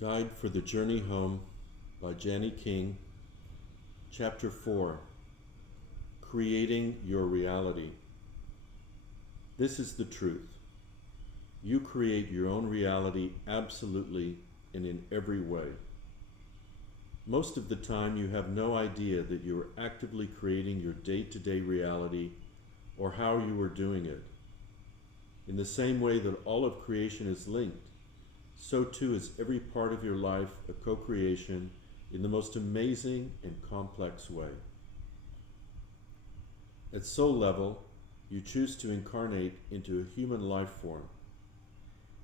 Guide for the Journey Home by Jani King, Chapter 4, Creating Your Reality. This is the truth. You create your own reality absolutely and in every way. Most of the time you have no idea that you are actively creating your day-to-day reality or how you are doing it. In the same way that all of creation is linked, so too is every part of your life a co-creation in the most amazing and complex way. At soul level, you choose to incarnate into a human life form.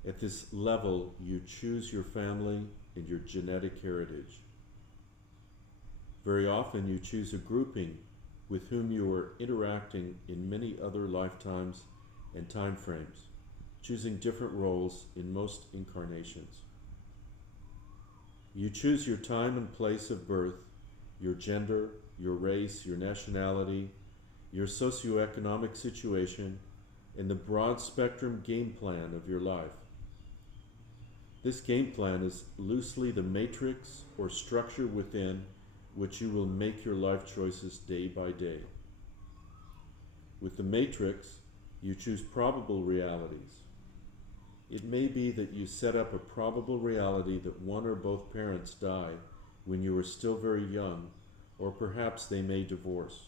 At this level, you choose your family and your genetic heritage. Very often you choose a grouping with whom you are interacting in many other lifetimes and time frames, choosing different roles in most incarnations. You choose your time and place of birth, your gender, your race, your nationality, your socioeconomic situation, and the broad spectrum game plan of your life. This game plan is loosely the matrix or structure within which you will make your life choices day by day. With the matrix, you choose probable realities. It may be that you set up a probable reality that one or both parents die when you are still very young, or perhaps they may divorce.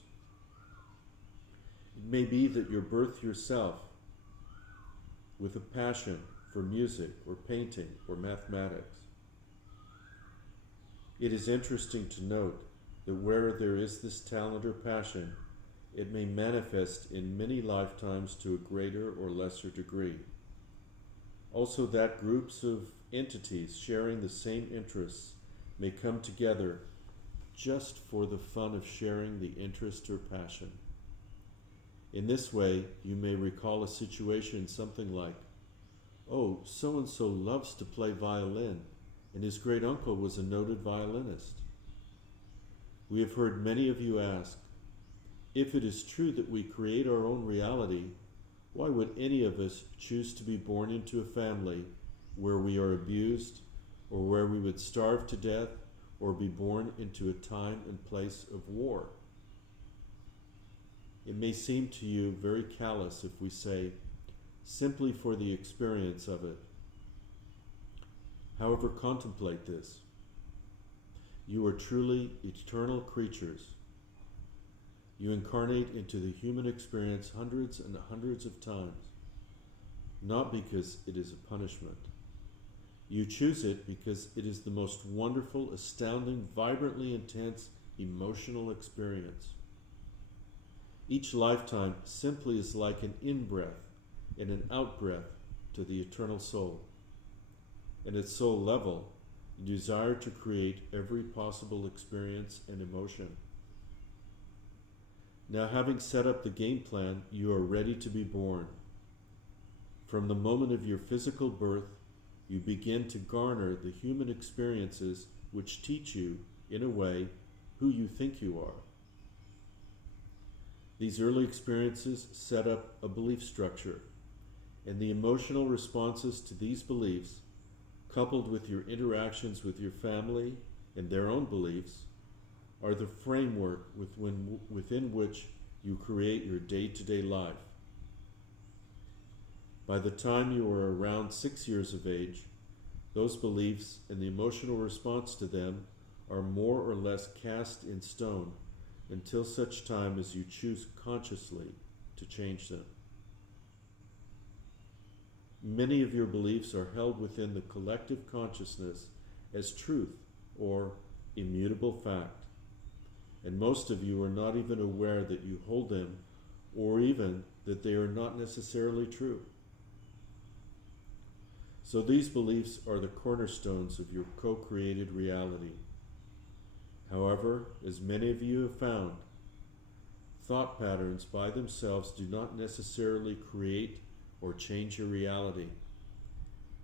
It may be that you birth yourself with a passion for music or painting or mathematics. It is interesting to note that where there is this talent or passion, it may manifest in many lifetimes to a greater or lesser degree. Also, that groups of entities sharing the same interests may come together just for the fun of sharing the interest or passion. In this way, you may recall a situation something like, "Oh, so-and-so loves to play violin, and his great-uncle was a noted violinist." We have heard many of you ask, if it is true that we create our own reality, why would any of us choose to be born into a family where we are abused, or where we would starve to death, or be born into a time and place of war? It may seem to you very callous if we say, simply for the experience of it. However, contemplate this. You are truly eternal creatures. You incarnate into the human experience hundreds and hundreds of times, not because it is a punishment. You choose it because it is the most wonderful, astounding, vibrantly intense, emotional experience. Each lifetime simply is like an in-breath and an out-breath to the eternal soul. And at soul level, you desire to create every possible experience and emotion. Now, having set up the game plan, you are ready to be born. From the moment of your physical birth, you begin to garner the human experiences which teach you, in a way, who you think you are. These early experiences set up a belief structure, and the emotional responses to these beliefs, coupled with your interactions with your family and their own beliefs, are the framework within which you create your day-to-day life. By the time you are around 6 years of age, those beliefs and the emotional response to them are more or less cast in stone until such time as you choose consciously to change them. Many of your beliefs are held within the collective consciousness as truth or immutable fact. And most of you are not even aware that you hold them, or even that they are not necessarily true. So these beliefs are the cornerstones of your co-created reality. However, as many of you have found, thought patterns by themselves do not necessarily create or change your reality.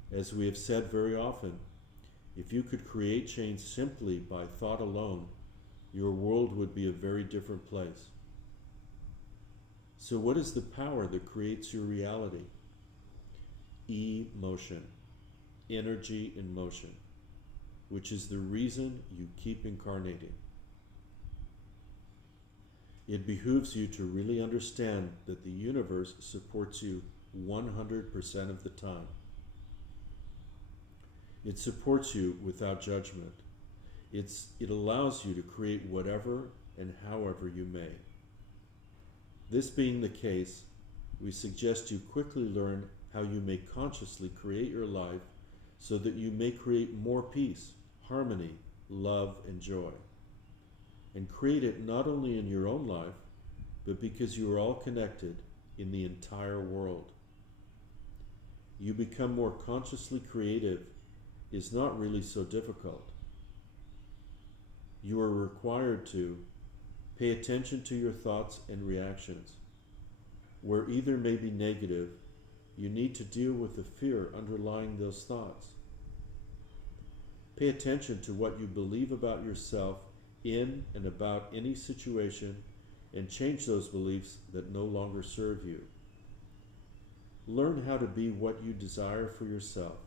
As we have said very often, if you could create change simply by thought alone, your world would be a very different place. So what is the power that creates your reality? Emotion. Energy in motion. which is the reason you keep incarnating. It behooves you to really understand that the universe supports you 100% of the time. It supports you without judgment. It allows you to create whatever and however you may. This being the case, we suggest you quickly learn how you may consciously create your life so that you may create more peace, harmony, love, and joy. And create it not only in your own life, but because you are all connected in the entire world. You become more consciously creative is not really so difficult. You are required to pay attention to your thoughts and reactions. Where either may be negative, you need to deal with the fear underlying those thoughts. Pay attention to what you believe about yourself in and about any situation and change those beliefs that no longer serve you. Learn how to be what you desire for yourself.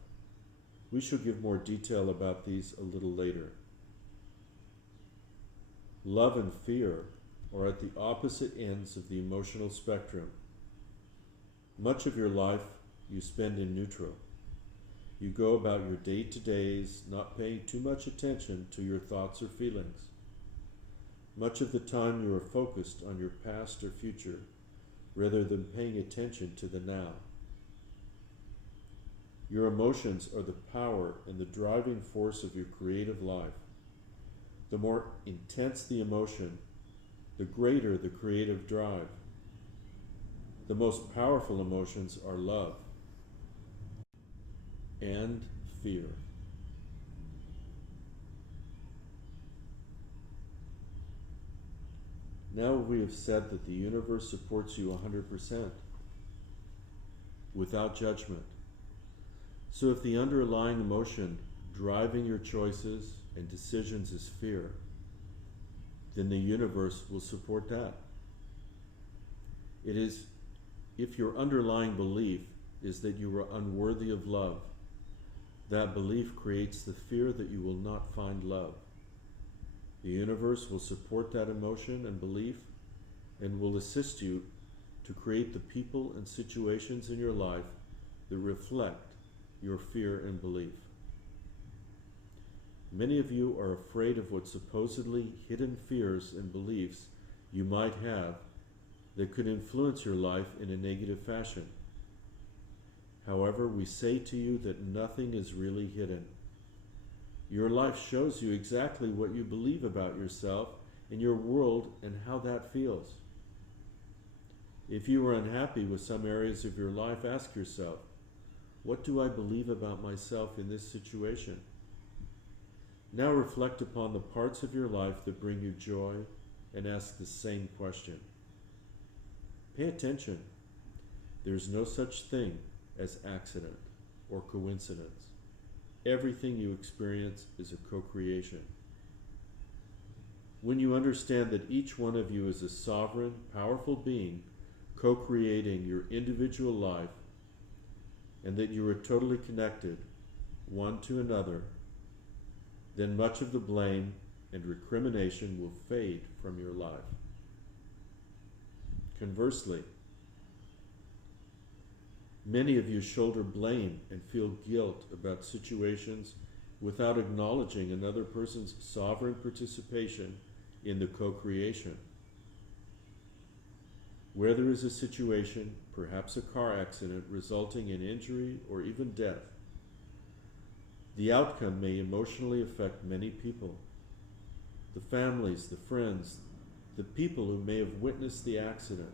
We shall give more detail about these a little later. Love and fear are at the opposite ends of the emotional spectrum. Much of your life you spend in neutral. You go about your day-to-days, not paying too much attention to your thoughts or feelings. Much of the time you are focused on your past or future, rather than paying attention to the now. Your emotions are the power and the driving force of your creative life. The more intense the emotion, the greater the creative drive. The most powerful emotions are love and fear. Now we have said that the universe supports you 100% without judgment. So if the underlying emotion driving your choices and decisions is fear, then the universe will support that. It is if your underlying belief is that you are unworthy of love, that belief creates the fear that you will not find love. The universe will support that emotion and belief and will assist you to create the people and situations in your life that reflect your fear and belief. Many of you are afraid of what supposedly hidden fears and beliefs you might have that could influence your life in a negative fashion. However, we say to you that nothing is really hidden. Your life shows you exactly what you believe about yourself and your world and how that feels. If you are unhappy with some areas of your life, ask yourself, what do I believe about myself in this situation? Now reflect upon the parts of your life that bring you joy and ask the same question. Pay attention. There's no such thing as accident or coincidence. Everything you experience is a co-creation. When you understand that each one of you is a sovereign, powerful being co-creating your individual life, and that you are totally connected one to another, then much of the blame and recrimination will fade from your life. Conversely, many of you shoulder blame and feel guilt about situations without acknowledging another person's sovereign participation in the co-creation. Where there is a situation, perhaps a car accident, resulting in injury or even death, the outcome may emotionally affect many people. The families, the friends, the people who may have witnessed the accident,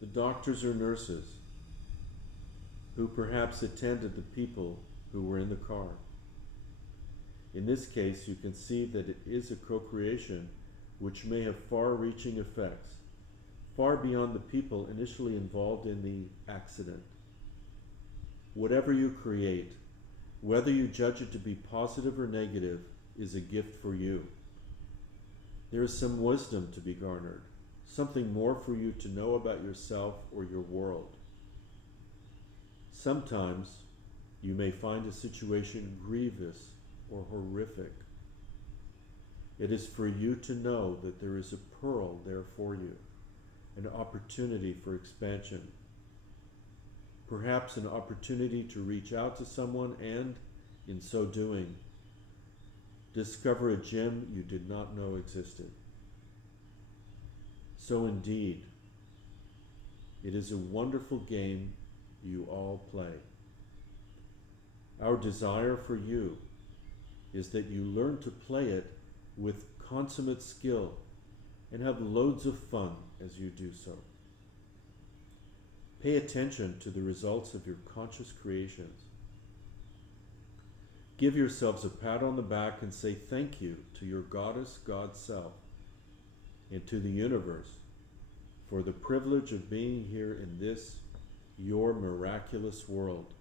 the doctors or nurses who perhaps attended the people who were in the car. In this case, you can see that it is a co-creation which may have far-reaching effects, far beyond the people initially involved in the accident. Whatever you create, whether you judge it to be positive or negative, is a gift for you. There is some wisdom to be garnered, something more for you to know about yourself or your world. Sometimes you may find a situation grievous or horrific. It is for you to know that there is a pearl there for you, an opportunity for expansion, perhaps an opportunity to reach out to someone and, in so doing, discover a gem you did not know existed. So indeed, it is a wonderful game you all play. Our desire for you is that you learn to play it with consummate skill and have loads of fun as you do so. Pay attention to the results of your conscious creations. Give yourselves a pat on the back and say thank you to your goddess, God self, and to the universe for the privilege of being here in this, your miraculous world.